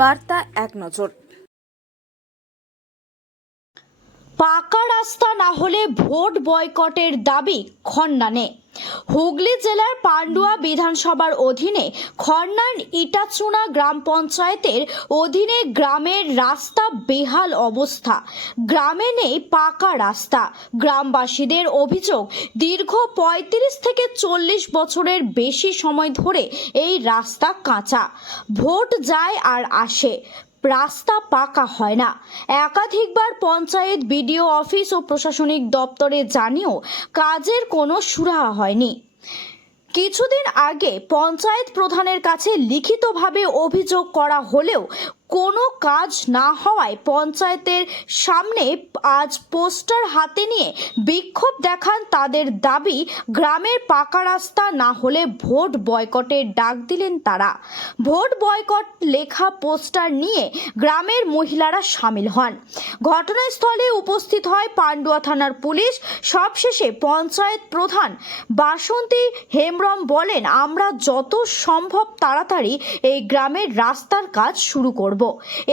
বার্তা এক নজর। পাকা রাস্তা না হলে ভোট বয়কটের দাবি খন্নানে। হুগলি জেলার পান্ডুয়া বিধানসভার অধীনে খন্নান ইটাচুনা গ্রাম পঞ্চায়েতের অধীনে গ্রামের রাস্তা বেহাল অবস্থা। গ্রামে নেই পাকা রাস্তা। গ্রামবাসীদের অভিযোগ, দীর্ঘ 35 থেকে 40 বছরের বেশি সময় ধরে এই রাস্তা কাঁচা। ভোট যায় আর আসে, রাস্তা পাকা হয় না। একাধিকবার পঞ্চায়েত, বিডিও অফিস ও প্রশাসনিক দপ্তরে জানিয়েও কাজের কোনো সুরাহা হয়নি। কিছুদিন আগে পঞ্চায়েত প্রধানের কাছে লিখিতভাবে অভিযোগ করা হলেও কোনো কাজ না হওয়ায় পঞ্চায়েতের সামনে আজ পোস্টার হাতে নিয়ে বিক্ষোভ দেখান। তাদের দাবি, গ্রামের পাকা রাস্তা না হলে ভোট বয়কটের ডাক দিলেন তারা। ভোট বয়কট লেখা পোস্টার নিয়ে গ্রামের মহিলারা সামিল হন। ঘটনাস্থলে উপস্থিত হয় পান্ডুয়া থানার পুলিশ। সবশেষে পঞ্চায়েত প্রধান বাসন্তী হেমব্রম বলেন, আমরা যত সম্ভব তাড়াতাড়ি এই গ্রামের রাস্তার কাজ শুরু করব।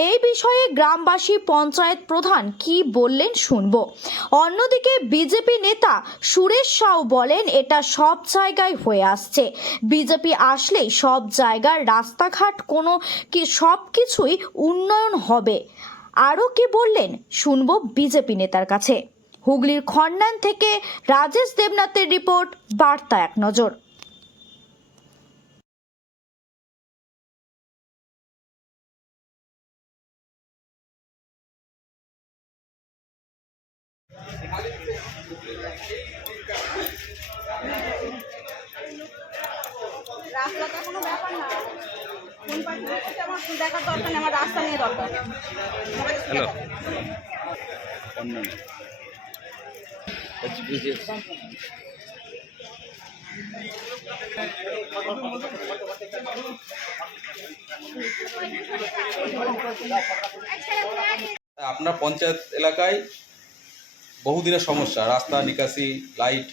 এই বিষয়ে গ্রামবাসী পঞ্চায়েত প্রধান কি বললেন শুনবো। অন্যদিকে বিজেপি নেতা সুরেশ সাউ বলেন, এটা সব জায়গায় হয়ে আসছে। বিজেপি আসলেই সব জায়গার রাস্তাঘাট সব কিছুই উন্নয়ন হবে। আরও কি বললেন শুনবো বিজেপি নেতার কাছে। হুগলির খন্নান থেকে রাজেশ দেবনাথের রিপোর্ট, বার্তা এক নজর। রাস্তাটা কোনো ব্যাপার না, কোন পার্টি করছে আমার দেখার দরকার নেই, আমার রাস্তা নিয়ে দরকার। আপনার পঞ্চায়েত এলাকায় বহুদিনের সমস্যা, রাস্তা, নিকাশি, লাইট,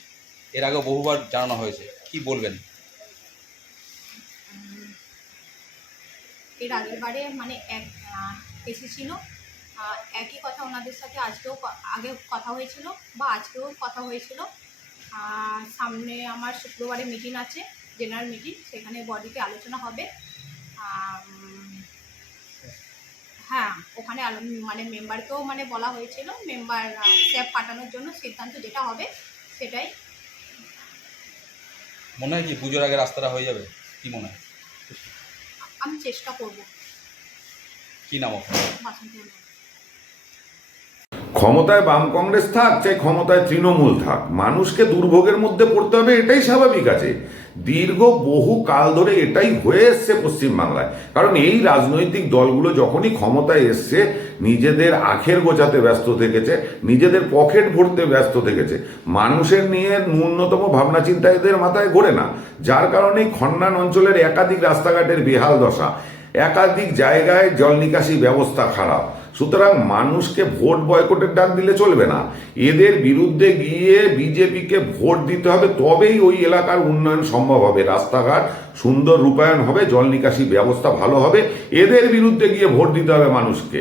এর আগে বহুবার জানানো হয়েছে, কি বলবেন? এর আগের বারে এসেছিল, একই কথা ওনাদের সাথে আজকেও আগে কথা হয়েছিল বা আজকেও কথা হয়েছিল। সামনে আমার শুক্রবারে মিটিং আছে, জেনারেল মিটিং, সেখানে বডিতে আলোচনা হবে। হ্যাঁ, ওখানে মেম্বারকেও বলা হয়েছিল, মেম্বার স্যাপ পাঠানোর জন্য সিদ্ধান্ত যেটা হবে সেটাই। মনে হয় কি পুজোর আগে রাস্তাটা হয়ে যাবে? কি মনে হয়? আমি চেষ্টা করব। কি নাম আপনার? বাসন্তী। ক্ষমতায় বাম কংগ্রেস থাক, চাই ক্ষমতায় তৃণমূল থাক, মানুষকে দুর্ভোগের মধ্যে পড়তে হবে, এটাই স্বাভাবিক আছে। দীর্ঘ বহু কাল ধরে এটাই হয়ে এসছে পশ্চিমবাংলায়। কারণ এই রাজনৈতিক দলগুলো যখনই ক্ষমতায় এসছে, নিজেদের আখের গোছাতে ব্যস্ত থেকেছে, নিজেদের পকেট ভরতে ব্যস্ত থেকেছে, মানুষের নিয়ে ন্যূনতম ভাবনা চিন্তা এদের মাথায় ঘোরে না। যার কারণেই খন্নান অঞ্চলের একাধিক রাস্তাঘাটের বেহাল দশা, একাধিক জায়গায় জল নিকাশি ব্যবস্থা খারাপ। সুতরাং মানুষকে ভোট বয়কটের ডাক দিলে চলবে না, এদের বিরুদ্ধে গিয়ে বিজেপিকে ভোট দিতে হবে, তবেই ওই এলাকার উন্নয়ন সম্ভব হবে, রাস্তাঘাট সুন্দর রূপায়ণ হবে, জল নিকাশি ব্যবস্থা ভালো হবে। এদের বিরুদ্ধে গিয়ে ভোট দিতে হবে মানুষকে।